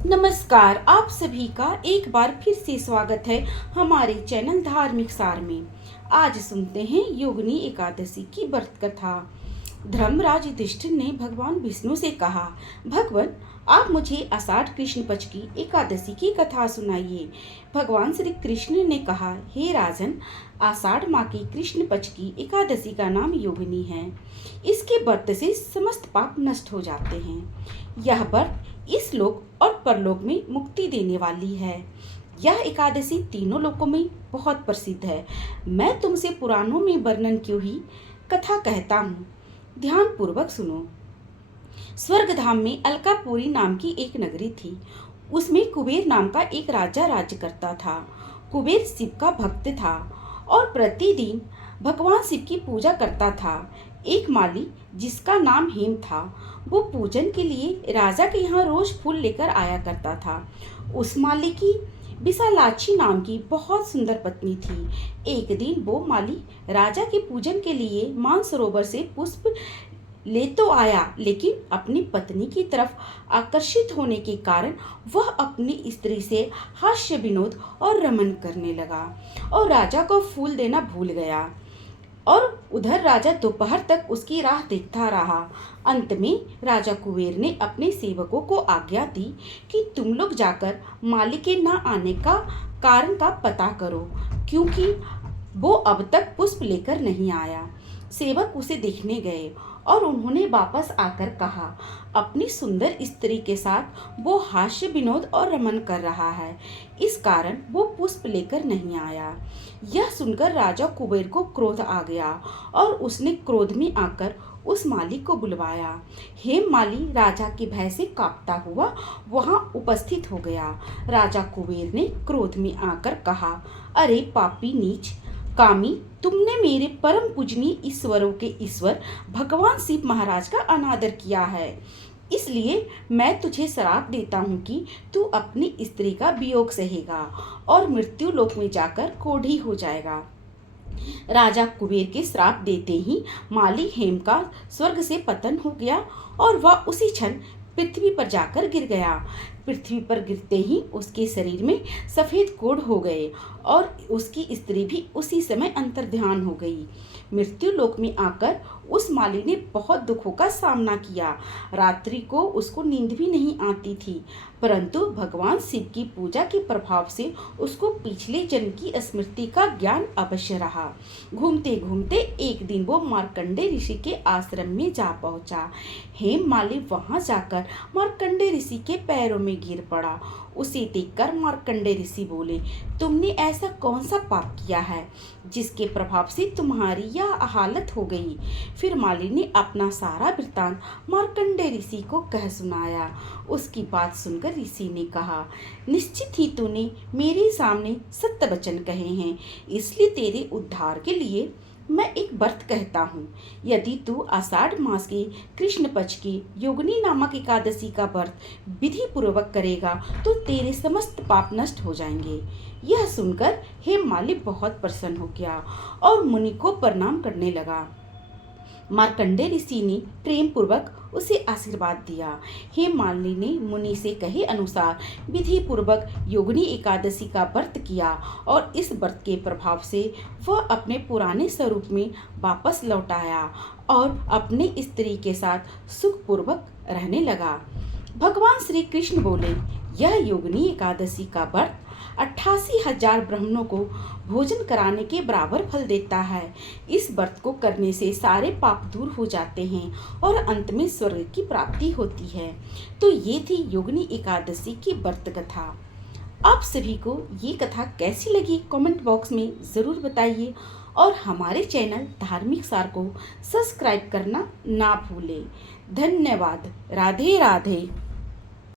नमस्कार, आप सभी का एक बार फिर से स्वागत है हमारे चैनल धार्मिक सार में। आज सुनते हैं योगिनी एकादशी की व्रत कथा। धर्मराज युधिष्ठिर ने भगवान विष्णु से कहा, भगवान आप मुझे आषाढ़ कृष्ण पक्ष की एकादशी की कथा सुनाइए। भगवान श्री कृष्ण ने कहा, हे राजन, आषाढ़ माह की कृष्ण पक्ष की एकादशी का नाम योगिनी है। इसके व्रत से समस्त पाप नष्ट हो जाते हैं। यह व्रत इस लोक और परलोक में मुक्ति देने वाली है। यह एकादशी तीनों लोकों में बहुत प्रसिद्ध है। मैं तुमसे पुराणों में वर्णन क्यों ही कथा कहता हूँ, ध्यान पूर्वक सुनो। स्वर्ग धाम में अलकापुरी नाम की एक नगरी थी। उसमें कुबेर नाम का एक राजा राज्य करता था। कुबेर शिव का भक्त था और प्रतिदिन भगवान शिव की पूजा करता था। एक माली जिसका नाम हेम था, वो पूजन के लिए राजा के यहाँ रोज फूल लेकर आया करता था। उस माली की विशालाक्षी नाम की बहुत सुंदर पत्नी थी। एक दिन वो माली राजा के पूजन के लिए मानसरोवर से पुष्प ले तो आया, लेकिन अपनी पत्नी की तरफ आकर्षित होने के कारण वह अपनी स्त्री से हास्य विनोद और रमन करने लगा और राजा को फूल देना भूल गया। और उधर राजा दोपहर तक उसकी राह देखता रहा। अंत में राजा कुबेर ने अपने सेवकों को आज्ञा दी कि तुम लोग जाकर माली के न आने का कारण का पता करो, क्योंकि वो अब तक पुष्प लेकर नहीं आया। सेवक उसे देखने गए और उन्होंने वापस आकर कहा, अपनी सुंदर स्त्री के साथ वो हास्य विनोद और रमन कर रहा है, इस कारण वो पुष्प लेकर नहीं आया। यह सुनकर राजा कुबेर को क्रोध आ गया और उसने क्रोध में आकर उस माली को बुलवाया। हेम माली राजा के भय से कांपता हुआ वहां उपस्थित हो गया। राजा कुबेर ने क्रोध में आकर कहा, अरे पापी नीच कामी, तुमने मेरे परम पूजनीय ईश्वरों के ईश्वर भगवान शिव महाराज का अनादर किया है। इसलिए मैं तुझे श्राप देता हूँ कि तू अपनी स्त्री का वियोग सहेगा और मृत्यु लोक में जाकर कोढ़ी हो जाएगा। राजा कुबेर के श्राप देते ही माली हेम का स्वर्ग से पतन हो गया और वह उसी क्षण पृथ्वी पर जाकर गिर गया। पृथ्वी पर गिरते ही उसके शरीर में सफेद कोढ़ हो गए और उसकी स्त्री भी उसी समय अंतर्ध्यान हो गई। मृत्यु लोक में आकर उस माली ने बहुत दुखों का सामना किया। रात्रि को उसको नींद भी नहीं आती थी, परंतु भगवान शिव की पूजा के प्रभाव से उसको पिछले जन्म की स्मृति का ज्ञान अवश्य रहा। घूमते घूमते एक दिन वो मार्कंडे ऋषि के आश्रम में जा पहुंचा। हेम माली वहां जाकर मार्कंडे ऋषि के पैरों में गिर पड़ा। उसे देखकर मार्कंडे ऋषि बोले, तुमने ऐसा कौन सा पाप किया है जिसके प्रभाव से तुम्हारी यह हालत हो गई। फिर माली ने अपना सारा वृत्तांत मार्कंडे ऋषि को कह सुनाया। उसकी बात सुनकर ऋषि ने कहा, निश्चित ही तूने मेरे सामने सत्य वचन कहे हैं, इसलिए तेरे उद्धार के लिए मैं एक व्रत कहता हूँ। यदि तू आषाढ़ मास के कृष्ण पक्ष की योगिनी नामक एकादशी का व्रत विधि पूर्वक करेगा तो तेरे समस्त पाप नष्ट हो जाएंगे। यह सुनकर हेम माली बहुत प्रसन्न हो गया और मुनि को प्रणाम करने लगा। मार्कंडे ऋषि ने प्रेम पूर्वक उसे आशीर्वाद दिया। हेम मालिनी ने मुनि से कहे अनुसार विधि पूर्वक योगिनी एकादशी का व्रत किया और इस व्रत के प्रभाव से वह अपने पुराने स्वरूप में वापस लौट आया और अपने स्त्री के साथ सुखपूर्वक रहने लगा। भगवान श्री कृष्ण बोले, यह योगिनी एकादशी का व्रत 88,000 ब्राह्मणों को भोजन कराने के बराबर फल देता है। इस व्रत को करने से सारे पाप दूर हो जाते हैं और अंत में स्वर्ग की प्राप्ति होती है। तो ये थी योगिनी एकादशी की व्रत कथा। आप सभी को ये कथा कैसी लगी कमेंट बॉक्स में ज़रूर बताइए और हमारे चैनल धार्मिक सार को सब्सक्राइब करना ना भूलें। धन्यवाद। राधे राधे।